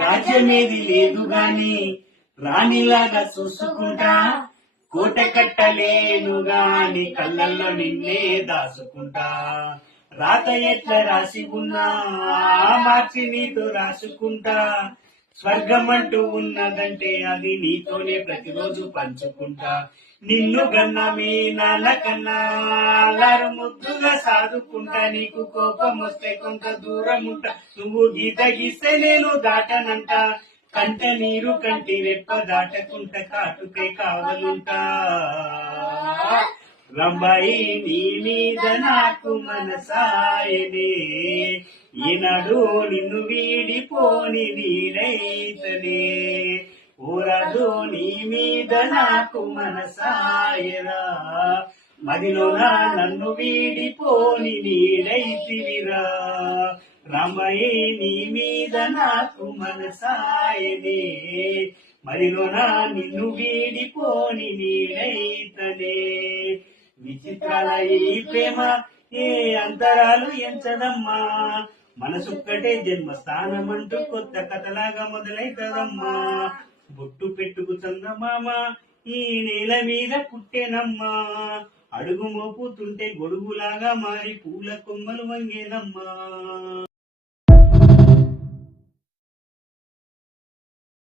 రాజ్యమేది లేదు గాని రాణిలాగా చూసుకుంటా, కోట కట్టలేను గాని కళ్ళల్లో నిన్నే దాసుకుంటా. రాత ఎట్లా రాసి ఉన్నా మార్చి నీతో రాసుకుంటా, స్వర్గమంటూ ఉన్నదంటే అది నీతోనే ప్రతిరోజు పంచుకుంటా. నిన్ను గన్న మీ నాన్న కన్నా అల్లారు ముద్దుగా సాదుకుంటా, నీకు కోపం వస్తే కొంత దూరం ఉంటా, నువ్వు గీత గీస్తే నేను దాటనంట, కంట నీరు కంటి రెప్ప దాటకుంట కాటుకై కావలుంటా. రంబాయి నీ మీద నాకు మనసాయనే, ఈనాడు నిన్ను వీడిపోని నీడైతనే. ఊరదు నీ మీద నాకు మనసాయరా, మదిలోన నన్ను వీడిపోని నీడైతివిరా. రామయ్య నీ మీద నాకు మనసాయనే, మదిలోన నిన్ను వీడిపోని నీడైతనే. విచిత్రాల ఈ ప్రేమ ఏ అంతరాలు ఎంచదమ్మా, మనసొక్కటే జన్మస్థానమంటూ కొత్త కథలాగా మొదలైతదమ్మా. బొట్టు పెట్టుకు చందమామ ఈ నేల మీద పుట్టెనమ్మా, అడుగు మోపుతుంటే గొడుగులాగా మారి పూల కొమ్మలు వంగేనమ్మా.